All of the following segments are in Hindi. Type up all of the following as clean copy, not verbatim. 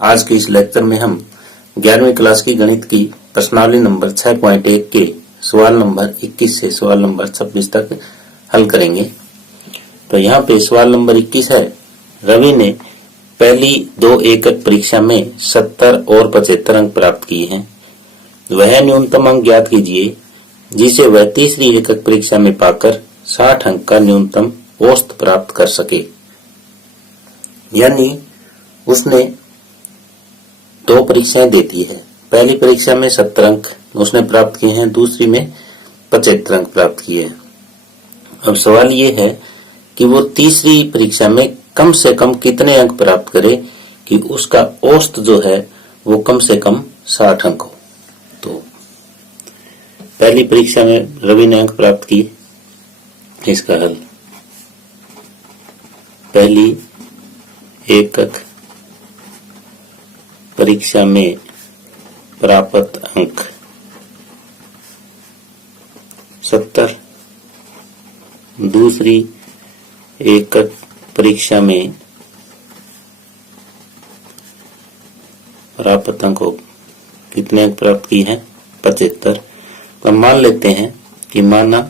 आज के इस लेक्चर में हम 11वीं क्लास की गणित की प्रश्नावली नंबर 6.1 के सवाल नंबर 21 से सवाल नंबर 26 तक हल करेंगे। तो यहाँ पे सवाल नंबर 21 है, रवि ने पहली 2 एकक परीक्षा में 70 और 75 अंक प्राप्त किए हैं। वह न्यूनतम अंक ज्ञात कीजिए जिसे वह तीसरी एकक परीक्षा में पाकर 60 अंक का न्यूनतम औसत प्राप्त कर सके। यानी उसने 2 परीक्षाएं देती है। पहली परीक्षा में 70 अंक उसने प्राप्त किए हैं, दूसरी में 75 अंक प्राप्त किए हैं। अब सवाल ये है कि वो तीसरी परीक्षा में कम से कम कितने अंक प्राप्त करे कि उसका औसत जो है वो कम से कम 60 अंक हो। तो पहली परीक्षा में रवि ने अंक प्राप्त किए, इसका हल पहली एकक परीक्षा में प्राप्त अंक 70, दूसरी एकक परीक्षा में प्राप्त अंक कितने अंक प्राप्त किए हैं? 75। तो मान लेते हैं कि माना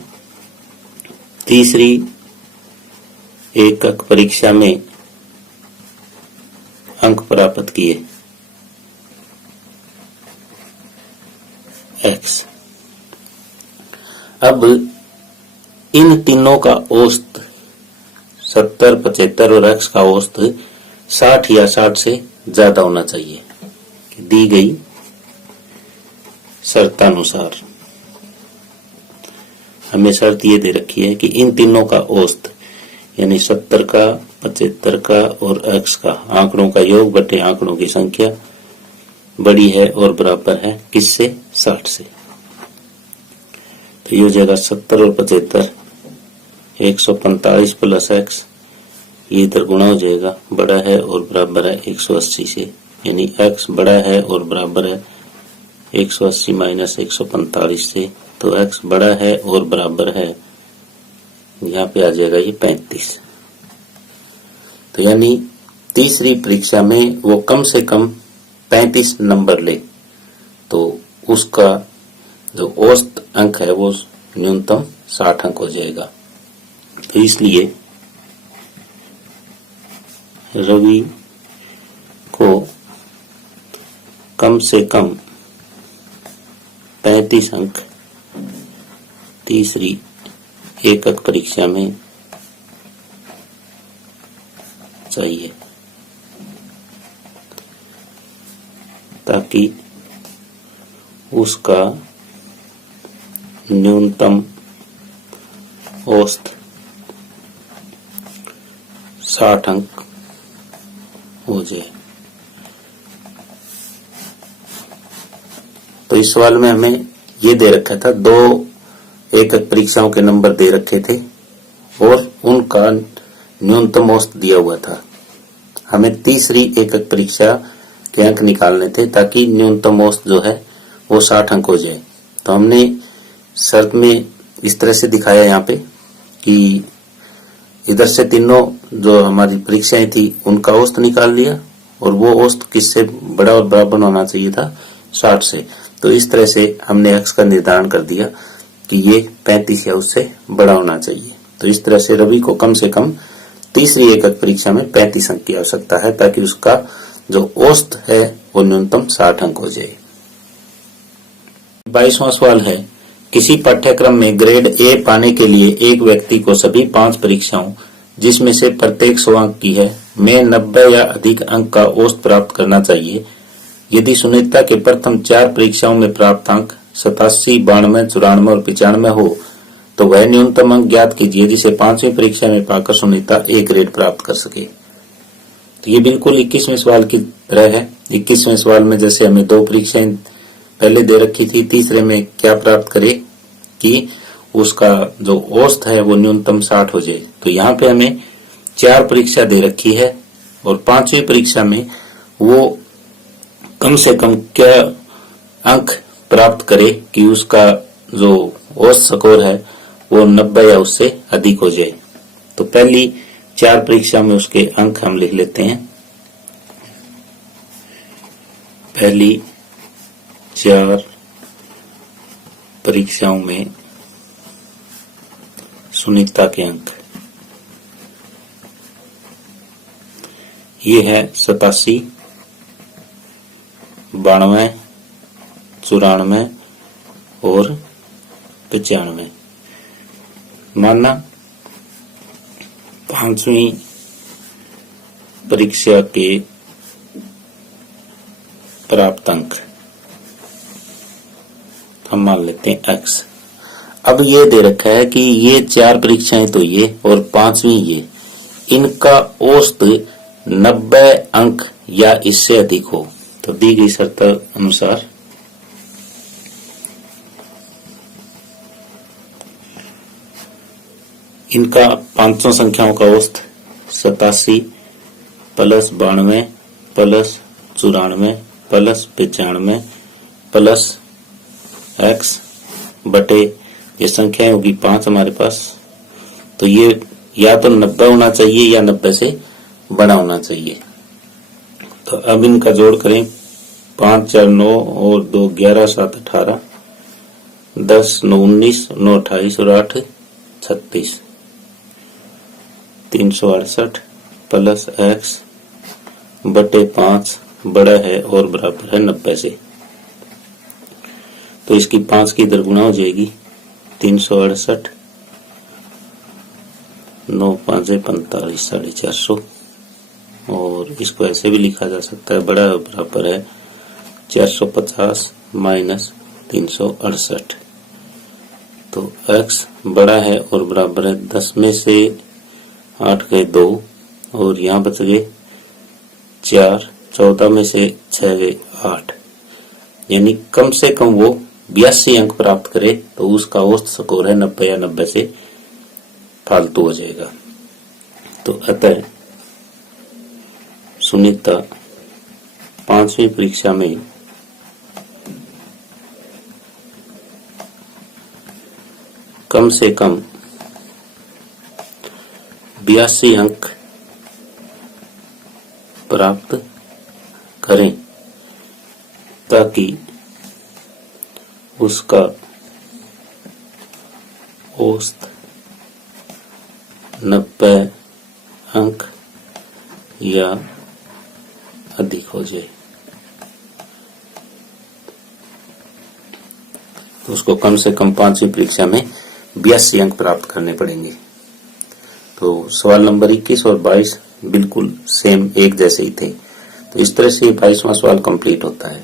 तीसरी एकक परीक्षा में अंक प्राप्त किए x। अब इन तीनों का औसत 70, 75 और x का औसत 60 या 60 से ज्यादा होना चाहिए दी गई शर्तानुसार। हमें शर्त ये दे रखी है कि इन तीनों का औसत यानी 70 का, 75 का और x का आंकड़ों का योग बटे आंकड़ों की संख्या बड़ी है और बराबर है किससे? 60 से। तो ये हो जाएगा 70 और 75 145 प्लस x, ये इधर गुणा हो जाएगा, बड़ा है और बराबर है 180 से। यानी x बड़ा है और बराबर है 180 माइनस 145 से। तो x बड़ा है और बराबर है, यहाँ पे आ जाएगा ये 35। तो यानी तीसरी परीक्षा में वो कम से कम 35 नंबर ले तो उसका जो औसत अंक है वो न्यूनतम 60 अंक हो जाएगा। तो इसलिए रवि को कम से कम 35 अंक तीसरी एकक परीक्षा में चाहिए ताकि उसका न्यूनतम औसत 60 अंक हो जाए। तो इस सवाल में हमें ये दे रखा था, 2 एकक परीक्षाओं के नंबर दे रखे थे और उनका न्यूनतम औसत दिया हुआ था। हमें तीसरी एकक परीक्षा के अंक निकालने थे ताकि न्यूनतम औसत जो है वो 60 अंक हो जाए। तो हमने शर्त में इस तरह से दिखाया यहाँ पे कि इधर से तीनों जो हमारी परीक्षाएं थी उनका औसत निकाल लिया और वो औसत किससे बड़ा और बराबर होना चाहिए था? 60 से। तो इस तरह से हमने x का निर्धारण कर दिया कि ये 35 या उससे बड़ा होना चाहिए। तो इस तरह से रवि को कम से कम तीसरी एकक परीक्षा में 35 अंक की आवश्यकता है ताकि उसका जो औसत है वो न्यूनतम 60 अंक हो जाए। 22वां सवाल है, किसी पाठ्यक्रम में ग्रेड ए पाने के लिए एक व्यक्ति को सभी 5 परीक्षाओं जिसमें से प्रत्येक 100 अंक की है में 90 या अधिक अंक का औसत प्राप्त करना चाहिए। यदि सुनीता के प्रथम 4 परीक्षाओं में प्राप्त अंक 87, 92, 94 और 95 हो तो वह न्यूनतम अंक ज्ञात कीजिए जिसे 5वीं परीक्षा में पाकर सुनीता A ग्रेड प्राप्त कर सके। तो ये बिल्कुल 21वें सवाल की तरह है। 21वें सवाल में जैसे हमें 2 परीक्षाएं पहले दे रखी थी, तीसरे में क्या प्राप्त करे कि उसका जो औसत है वो न्यूनतम 60 हो जाए। तो यहाँ पे हमें 4 परीक्षा दे रखी है और 5वीं परीक्षा में वो कम से कम क्या अंक प्राप्त करे कि उसका जो औसत स्कोर है वो 90 या उससे अधिक हो जाए। तो पहली 4 परीक्षा में उसके अंक हम लिख लेते हैं। पहली 4 परीक्षाओं में सुनीता के अंक ये है 87, 92, 94 और 95। माना 5वीं परीक्षा के प्राप्त अंक हम मान लेते हैं x। अब ये दे रखा है कि ये 4 परीक्षाएं तो ये और 5वीं ये, इनका औसत 90 अंक या इससे अधिक हो तो दी गई शर्त अनुसार इनका 500 संख्याओं का औसत 87 plus 92 plus 94 plus 95 plus x बटे ये संख्याएं होगी 5 हमारे पास, तो ये या तो 90 होना चाहिए या 90 से बड़ा होना चाहिए। तो अब इनका जोड़ करें 5 4 9 और 2 11 7 18 10 9 19 9 28 और 8 36 368 प्लस x बटे 5 बड़ा है और बराबर है 90 से। तो इसकी 5 की इधर गुणा हो जाएगी 368 9 5 45 450 और इसको ऐसे भी लिखा जा सकता है बड़ा बराबर है 450 माइनस 368। तो x बड़ा है और बराबर है 10 में से 8 गए 2 और यहाँ बच गए 4, 14 में से 6 गए 8, यानी कम से कम वो 82 अंक प्राप्त करे तो उसका औसत स्कोर है 90 या 90 से फालतू हो जाएगा। तो अतः सुनीता 5वीं परीक्षा में कम से कम 82 अंक प्राप्त करें ताकि उसका औसत 90 अंक या अधिक हो जाए। तो उसको कम से कम 5वीं परीक्षा में 82 अंक प्राप्त करने पड़ेंगे। तो सवाल नंबर 21 और 22 बिल्कुल सेम एक जैसे ही थे। तो इस तरह से 22वां सवाल कंप्लीट होता है।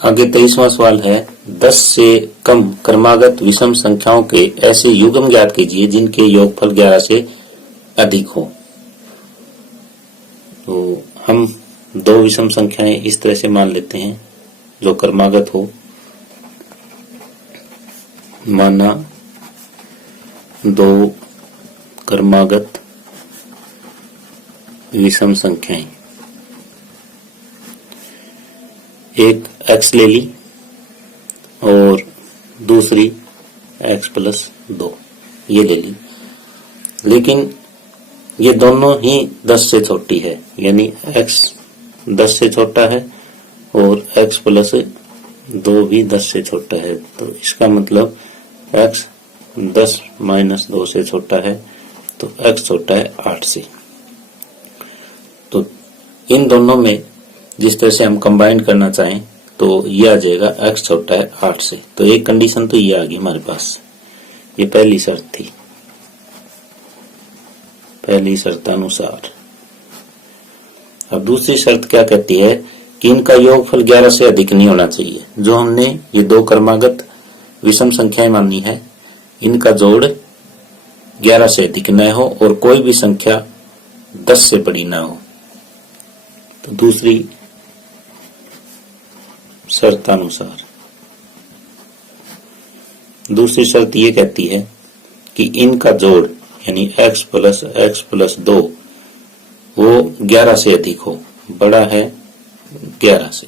आगे 23वां सवाल है 10 से कम क्रमागत विषम संख्याओं के ऐसे युग्म ज्ञात कीजिए जिनके योगफल 11 से अधिक हो। तो हम 2 विषम संख्याएं इस तरह से मान लेते हैं जो क्रमागत हो। माना 2 क्रमागत विषम संख्याएं, एक x ले ली और दूसरी x प्लस 2 ये ले ली, लेकिन ये दोनों ही 10 से छोटी है, यानी x 10 से छोटा है और x प्लस 2 भी 10 से छोटा है। तो इसका मतलब x 10 माइनस 2 से छोटा है, तो x छोटा है 8 से। तो इन दोनों में जिस तरह से हम कंबाइन करना चाहें तो ये आ जाएगा x छोटा है 8 से। तो एक कंडीशन तो ये आ गई हमारे पास, ये पहली शर्त थी। पहली शर्त अनुसार अब दूसरी शर्त क्या कहती है कि इनका योगफल 11 से अधिक नहीं होना चाहिए। जो हमने ये 2 क्रमागत विषम संख्याएं मानी है, इनका जोड़ 11 से अधिक न हो और कोई भी संख्या 10 से बड़ी ना हो। तो दूसरी शर्त अनुसार दूसरी शर्त ये कहती है कि इनका जोड़ यानी x प्लस 2 वो 11 से अधिक हो, बड़ा है 11 से।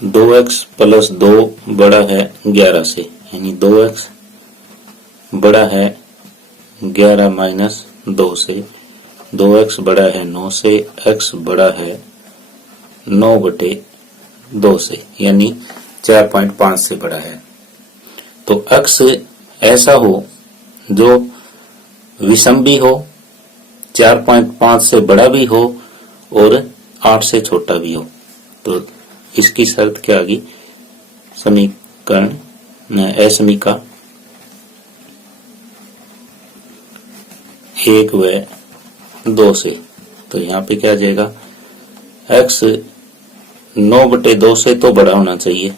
2x प्लस 2 बड़ा है 11 से, यानी 2x बड़ा है 11 माइनस 2 से, 2x बड़ा है 9 से, x बड़ा है 9/2 से, यानी 4.5 से बड़ा है। तो x ऐसा हो जो विषम भी हो, 4.5 से बड़ा भी हो और 8 से छोटा भी हो। तो इसकी शर्त क्या आ गई? समीकरण असमीका 1 व 2 से। तो यहाँ पे क्या आ जाएगा? x 9/2 से तो बड़ा होना चाहिए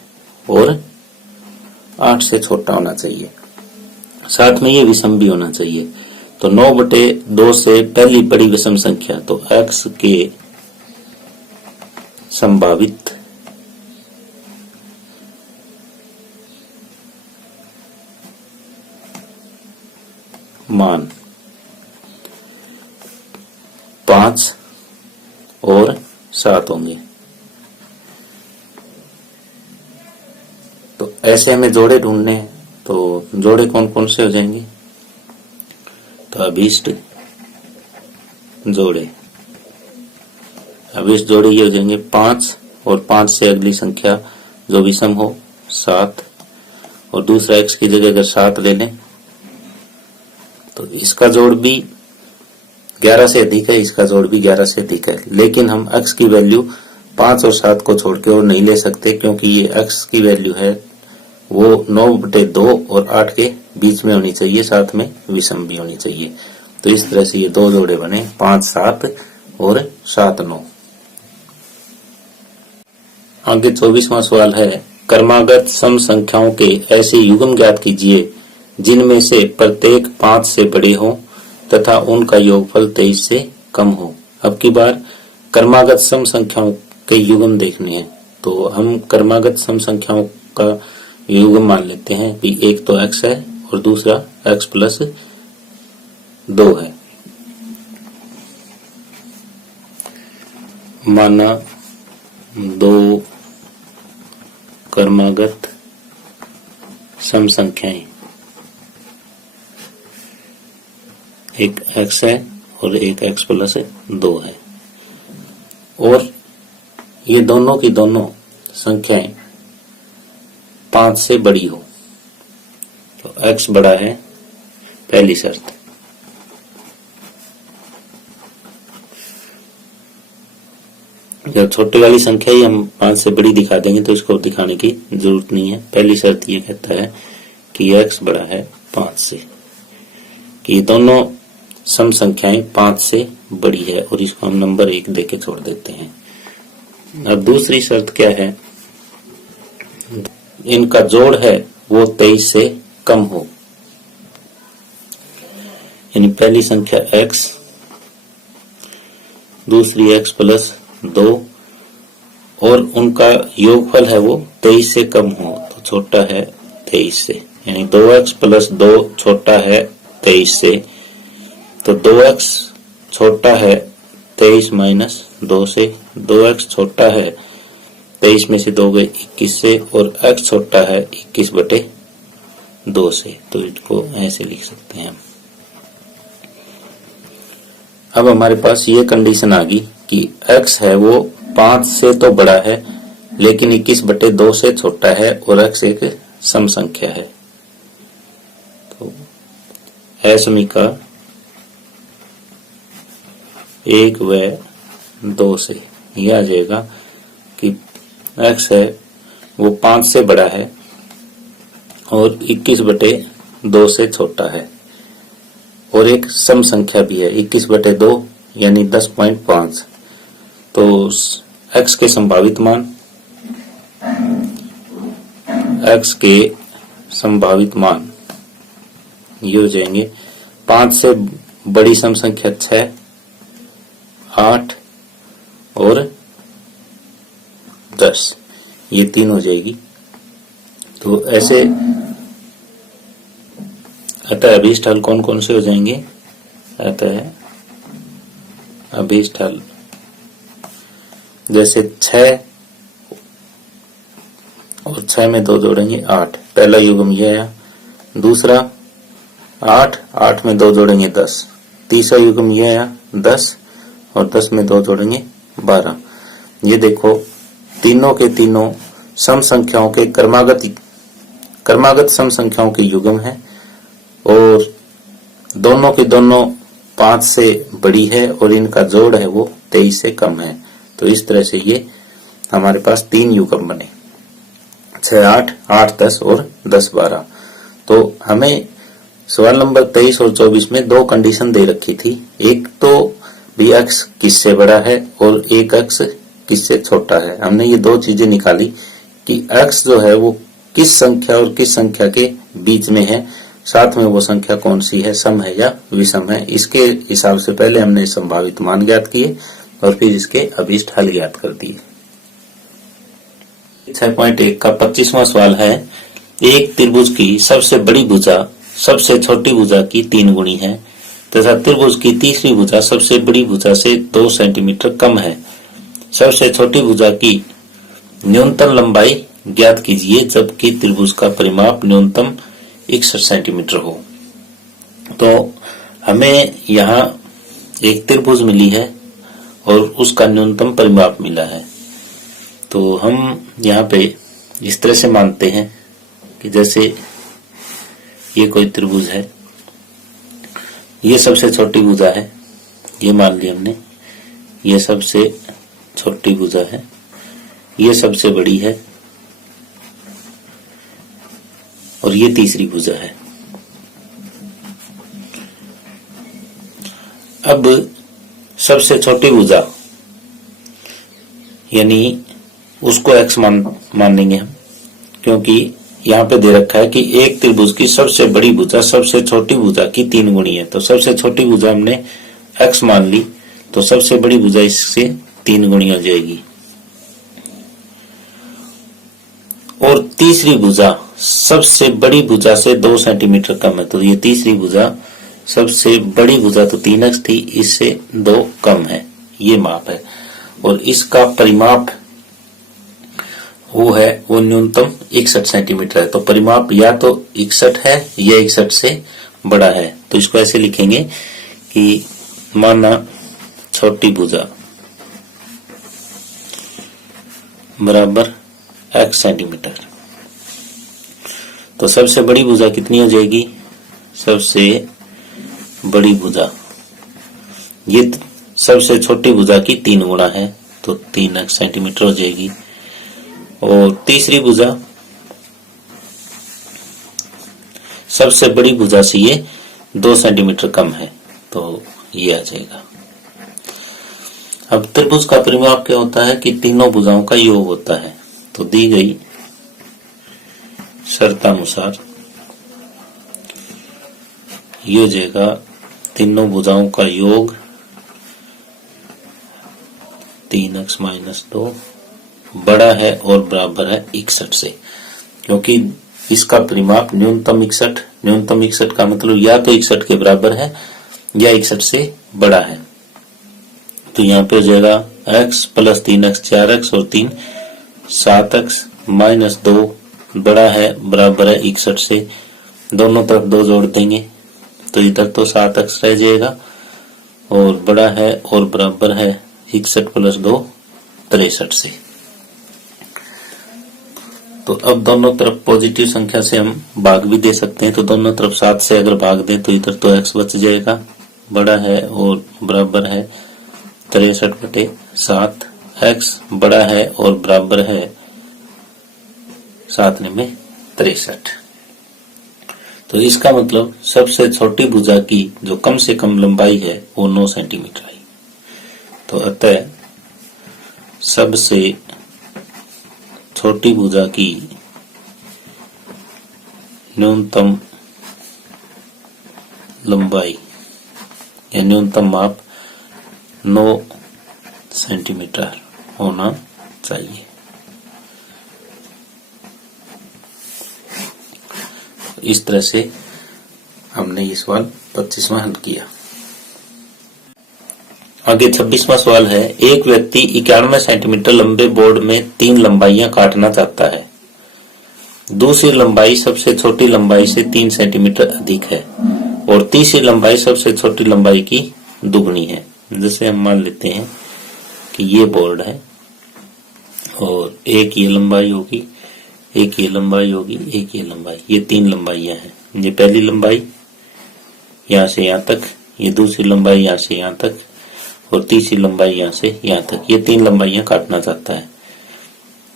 और 8 से छोटा होना चाहिए, साथ में ये विषम भी होना चाहिए। तो 9/2 से पहली बड़ी विषम संख्या, तो x के संभावित मान 5 और 7 होंगे। तो ऐसे हमें जोड़े ढूंढने हैं। तो जोड़े कौन कौन से हो जाएंगे? तो अभीष्ट जोड़े ये हो जाएंगे 5 और 5 से अगली संख्या जो विषम हो 7, और दूसरा x की जगह अगर 7 ले लें तो इसका जोड़ भी 11 से अधिक है, इसका जोड़ भी 11 से अधिक है। लेकिन हम x की वैल्यू 5 और 7 को छोड़ के और नहीं ले सकते, क्योंकि ये x की वैल्यू है वो 9/2 और 8 के बीच में होनी चाहिए, साथ में विषम भी होनी चाहिए। तो इस तरह से ये दो जोड़े बने 5 7 और 7 9। आगे 24वां सवाल है, क्रमागत सम संख्याओं के ऐसे युग्म ज्ञात कीजिए जिनमें से प्रत्येक 5 से बड़े हो तथा उनका योगफल 23 से कम हो। अब की बार क्रमागत सम संख्याओं के युग्म देखने हैं। तो हम क्रमागत सम संख्याओं का युग्म मान लेते हैं कि एक तो x है और दूसरा x प्लस 2 है। माना दो क्रमागत सम संख्याएं, एक x है और एक x प्लस 2 है, और ये दोनों की दोनों संख्याएं 5 से बड़ी हो। तो x बड़ा है, पहली शर्त। जब छोटी वाली संख्या ही हम 5 से बड़ी दिखा देंगे तो इसको दिखाने की जरूरत नहीं है। पहली शर्त ये कहता है कि x बड़ा है 5 से, कि दोनों सम संख्याएं 5 से बड़ी है, और इसको हम नंबर 1 देके छोड़ देते हैं। अब दूसरी शर्त क्या है? इनका जोड़ है वो 23 से कम हो, यानी पहली संख्या x, दूसरी x प्लस 2, और उनका योगफल है वो 23 से कम हो। तो छोटा है 23 से, यानी 2x प्लस 2 छोटा है 23 से। तो 2x छोटा है 23 माइनस 2 से, 2x छोटा है 23 में से 2 गए 21 से, और x छोटा है 21/2 से। तो इसको ऐसे लिख सकते हैं। अब हमारे पास ये कंडीशन आ गई कि x है वो 5 से तो बड़ा है लेकिन 21/2 से छोटा है, और x एक सम संख्या है। तो असमीका 1 व 2 से यह आ जाएगा कि x है वो 5 से बड़ा है और 21/2 से छोटा है, और एक सम संख्या भी है 21/2 यानी 10.5। तो x के संभावित मान, ये हो जाएंगे 5 से बड़ी सम संख्या 6, 8 और 10, ये 3 हो जाएगी। तो ऐसे अतः अभीष्ट हल कौन कौन से हो जाएंगे? अतः अभीष्ट हल जैसे 6 और 6 में 2 जोड़ेंगे 8, पहला युग्म यह आया। दूसरा 8 में 2 जोड़ेंगे 10, तीसरा युग्म यह आया 10 और 10 में 2 जोड़ेंगे 12। ये देखो तीनों के तीनों सम संख्याओं के क्रमागत सम संख्याओं के युग्म है और दोनों के दोनों 5 से बड़ी है और इनका जोड़ है वो 23 से कम है। तो इस तरह से ये हमारे पास 3 युग्म बने, 6 8, 8 10 और 10 12। तो हमें सवाल नंबर 23 और 24 में 2 कंडीशन दे रखी थी, एक तो भी अक्स किससे बड़ा है और एक अक्स किससे छोटा है। हमने ये 2 चीजें निकाली कि अक्स जो है वो किस संख्या और किस संख्या के बीच में है, साथ में वो संख्या कौन सी है, सम है या विषम है। इसके हिसाब से पहले हमने संभावित मान ज्ञात किए और फिर इसके अभीष्ट हल ज्ञात कर दिए। 6.1 का 25वां सवाल है, एक त्रिभुज की सबसे बड़ी भुजा सबसे छोटी भुजा की 3 गुणी है तथा त्रिभुज की तीसरी भुजा सबसे बड़ी भुजा से 2 सेंटीमीटर कम है। सबसे छोटी भुजा की न्यूनतम लंबाई ज्ञात कीजिए जबकि त्रिभुज का परिमाप न्यूनतम 61 सेंटीमीटर हो। तो हमें यहाँ एक त्रिभुज मिली है और उसका न्यूनतम परिमाप मिला है। तो हम यहाँ पे इस तरह से मानते हैं कि जैसे ये कोई त्रिभुज है, ये सबसे छोटी भुजा है, ये मान लिया हमने, ये सबसे छोटी भुजा है, ये सबसे बड़ी है और ये तीसरी भुजा है। अब सबसे छोटी भुजा यानी उसको x मानेंगे हम, क्योंकि यहाँ पे दे रखा है कि एक त्रिभुज की सबसे बड़ी भुजा सबसे छोटी भुजा की 3 गुणी है। तो सबसे छोटी भुजा हमने x मान ली, तो सबसे बड़ी भुजा इससे 3 गुणी हो जाएगी। और तीसरी भुजा सबसे बड़ी भुजा से 2 सेंटीमीटर कम है, तो ये तीसरी भुजा सबसे बड़ी भुजा तो 3x थी, इससे 2 कम है, ये माप है। और इसका परिमाप वो न्यूनतम 61 सेंटीमीटर है। तो परिमाप या तो 61 है या 61 से बड़ा है। तो इसको ऐसे लिखेंगे कि माना छोटी भुजा बराबर x सेंटीमीटर, तो सबसे बड़ी भुजा कितनी हो जाएगी, सबसे बड़ी भुजा ये सबसे छोटी भुजा की 3 गुना है, तो 3x सेंटीमीटर हो जाएगी। और तीसरी भुजा सबसे बड़ी भुजा से ये 2 सेंटीमीटर कम है, तो ये आ जाएगा। अब त्रिभुज का परिमाप क्या होता है कि तीनों भुजाओं का योग होता है। तो दी गई शर्तानुसार ये हो जाएगा तीनों भुजाओं का योग 3x - 2 बड़ा है और बराबर है 61 से, क्योंकि इसका परिमाप न्यूनतम 61 का मतलब या तो 61 के बराबर है या 61 से बड़ा है। तो यहाँ पे हो जाएगा x + 3x 4x और 3 7x - 2 बड़ा है बराबर है 61 से। दोनों तरफ 2 जोड़ देंगे तो इधर तो 7x रह जाएगा और बड़ा है और बराबर है 61 + 2 63 से। तो अब दोनों तरफ पॉजिटिव संख्या से हम भाग भी दे सकते हैं। तो दोनों तरफ 7 से अगर भाग दें तो इधर तो x बच जाएगा, बड़ा है और बराबर है 63/7। x बड़ा है और बराबर है 7 में 63। तो इसका मतलब सबसे छोटी भुजा की जो कम से कम लंबाई है वो 9 सेंटीमीटर आई। तो अतः सबसे छोटी भुजा की न्यूनतम लंबाई या न्यूनतम माप 9 सेंटीमीटर होना चाहिए। इस तरह से हमने ये सवाल 25वां हल किया। आगे 26वां सवाल है, एक व्यक्ति 91 सेंटीमीटर लंबे बोर्ड में 3 लंबाइयां काटना चाहता है। दूसरी लंबाई सबसे छोटी लंबाई से 3 सेंटीमीटर अधिक है और तीसरी लंबाई सबसे छोटी लंबाई की दुगनी है। जैसे हम मान लेते हैं कि ये बोर्ड है और एक ये लंबाई होगी, एक ये लंबाई होगी, एक ये लंबाई, ये 3 लंबाइयां हैं। ये पहली लंबाई यहाँ से यहाँ तक, ये दूसरी लंबाई यहाँ से यहाँ तक और तीसरी लंबाई यहाँ से यहाँ तक। ये 3 लंबाइयां काटना चाहता है।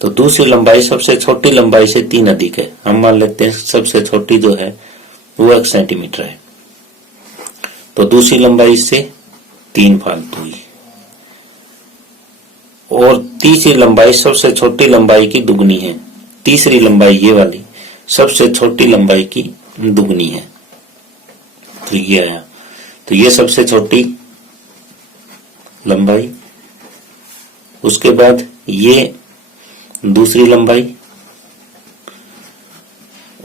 तो दूसरी लंबाई सबसे छोटी लंबाई से 3 अधिक है। हम मान लेते हैं सबसे छोटी जो है वो 1 सेंटीमीटर है, तो दूसरी लंबाई से 3 फालतू हुई और तीसरी लंबाई सबसे छोटी लंबाई की दुगनी है। तीसरी लंबाई ये वाली सबसे छोटी लंबाई की दुगनी है, तो ये आया। तो ये सबसे छोटी लंबाई, उसके बाद ये दूसरी लंबाई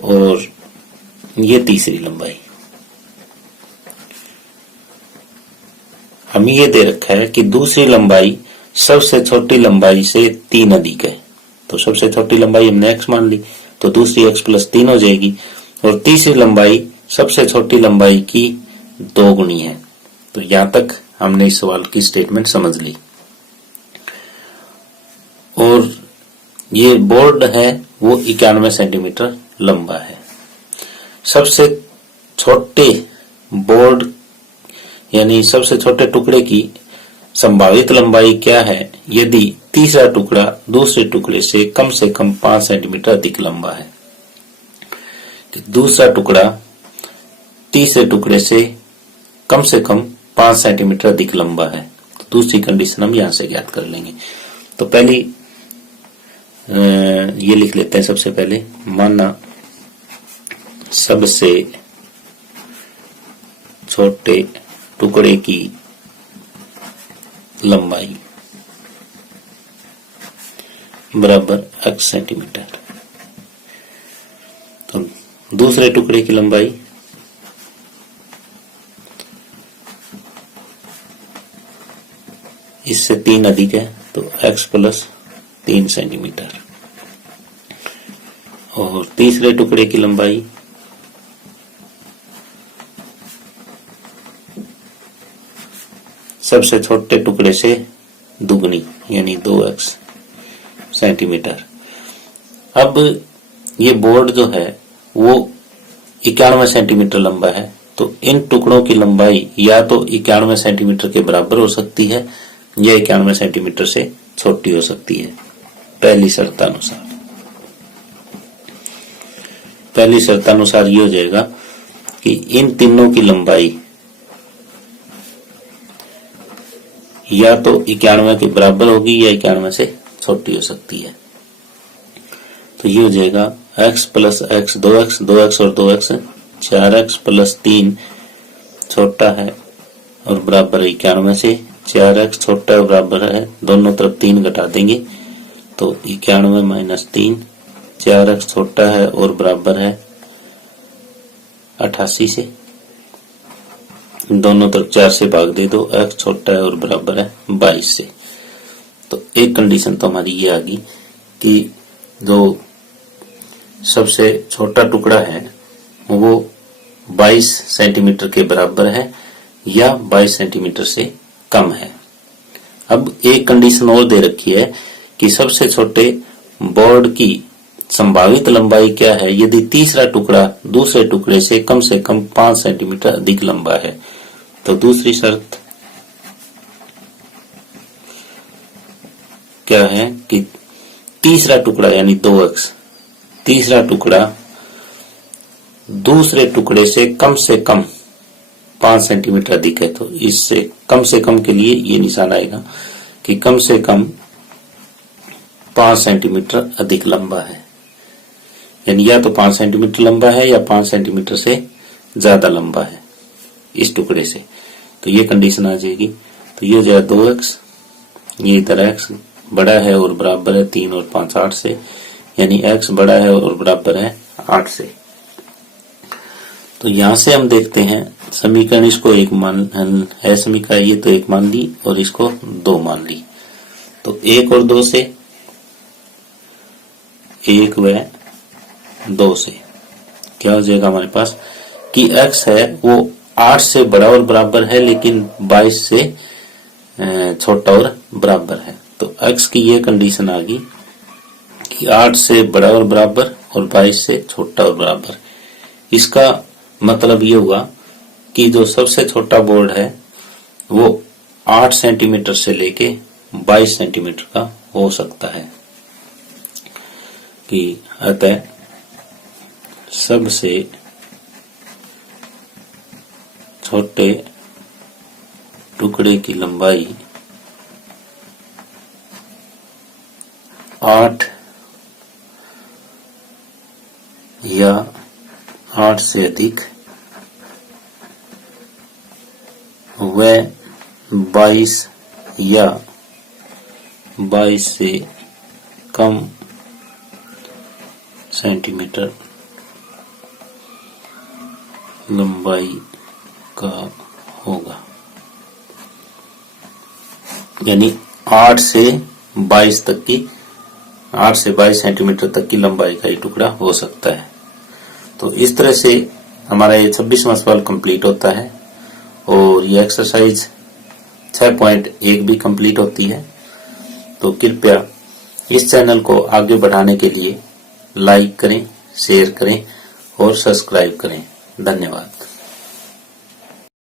और ये तीसरी लंबाई। हमें ये दे रखा है कि दूसरी लंबाई सबसे छोटी लंबाई से 3 अधिक है, तो सबसे छोटी लंबाई हमने x मान ली, तो दूसरी x प्लस 3 हो जाएगी और तीसरी लंबाई सबसे छोटी लंबाई की 2 गुनी है। तो यहां तक हमने इस सवाल की स्टेटमेंट समझ ली। और ये बोर्ड है वो 91 सेंटीमीटर लंबा है। सबसे छोटे बोर्ड यानी सबसे छोटे टुकड़े की संभावित लंबाई क्या है यदि तीसरा टुकड़ा दूसरे टुकड़े से कम 5 सेंटीमीटर अधिक लंबा है। तो दूसरा टुकड़ा तीसरे टुकड़े से कम 5 सेंटीमीटर अधिक लंबा है। तो दूसरी कंडीशन हम यहां से ज्ञात कर लेंगे। तो पहली ये लिख लेते हैं। सबसे पहले माना सबसे छोटे टुकड़े की लंबाई बराबर x सेंटीमीटर। तो दूसरे टुकड़े की लंबाई इससे 3 अधिक है, तो x प्लस 3 सेंटीमीटर। और तीसरे टुकड़े की लंबाई सबसे छोटे टुकड़े से दुगनी यानी 2x सेंटीमीटर। अब ये बोर्ड जो है वो 91 सेंटीमीटर लंबा है, तो इन टुकड़ों की लंबाई या तो 91 सेंटीमीटर के बराबर हो सकती है या 91 सेंटीमीटर से छोटी हो सकती है पहली शर्तानुसार। पहली शर्तानुसार ये हो जाएगा कि इन तीनों की लंबाई या तो 91 के बराबर होगी या 91 से छोटी हो सकती है। तो ये हो जाएगा x plus x 2x 2x और 2x 4x प्लस 3 छोटा है और बराबर 91 से। 4x छोटा है बराबर है, दोनों तरफ 3 घटा देंगे तो 91 माइनस 3। 4x छोटा है और बराबर है 88 से, दोनों तरफ 4 से भाग दे दो। x छोटा है और बराबर है 22 से। तो एक कंडीशन तो हमारी ये आ गई कि जो सबसे छोटा टुकड़ा है वो 22 सेंटीमीटर के बराबर है या 22 सेंटीमीटर से कम है। अब एक कंडीशन और दे रखी है कि सबसे छोटे बोर्ड की संभावित लंबाई क्या है यदि तीसरा टुकड़ा दूसरे टुकड़े से कम 5 सेंटीमीटर अधिक लंबा है। तो दूसरी शर्त क्या है कि तीसरा टुकड़ा यानी 2x, तीसरा टुकड़ा दूसरे टुकड़े से कम 5 सेंटीमीटर अधिक है। तो इससे कम के लिए ये निशान आएगा कि कम से कम 5 सेंटीमीटर अधिक लंबा है, यानी या तो 5 सेंटीमीटर लंबा है या 5 सेंटीमीटर से ज्यादा लंबा है इस टुकड़े से। तो ये कंडीशन आ जाएगी। तो ये हो जाएगा 2x, ये इधर x बड़ा है और बराबर है 3 और 5 8 से, यानी x बड़ा है और बराबर है 8 से। तो यहां से हम देखते हैं समीकरण, इसको एक मान है समीकरण ये तो 1 मान ली और इसको 2 मान ली। तो 1 और 2 से 1 व 2 से क्या हो जाएगा हमारे पास कि x है वो 8 से बड़ा और बराबर है लेकिन 22 से छोटा और बराबर है। तो x की ये कंडीशन आ गई कि 8 से बड़ा और बराबर और 22 से छोटा और बराबर। इसका मतलब ये हुआ कि जो सबसे छोटा बोर्ड है वो 8 सेंटीमीटर से लेके 22 सेंटीमीटर का हो सकता है। कि अतः सबसे छोटे टुकड़े की लंबाई 8 या 8 से अधिक व 22 या 22 से कम सेंटीमीटर लंबाई का होगा। यानी 8 से 22 तक की 8 से 22 सेंटीमीटर तक की लंबाई का ये टुकड़ा हो सकता है। तो इस तरह से हमारा ये 26वां सवाल कंप्लीट होता है और ये एक्सरसाइज 6.1 भी कंप्लीट होती है। तो कृपया इस चैनल को आगे बढ़ाने के लिए लाइक करें, शेयर करें और सब्सक्राइब करें। धन्यवाद।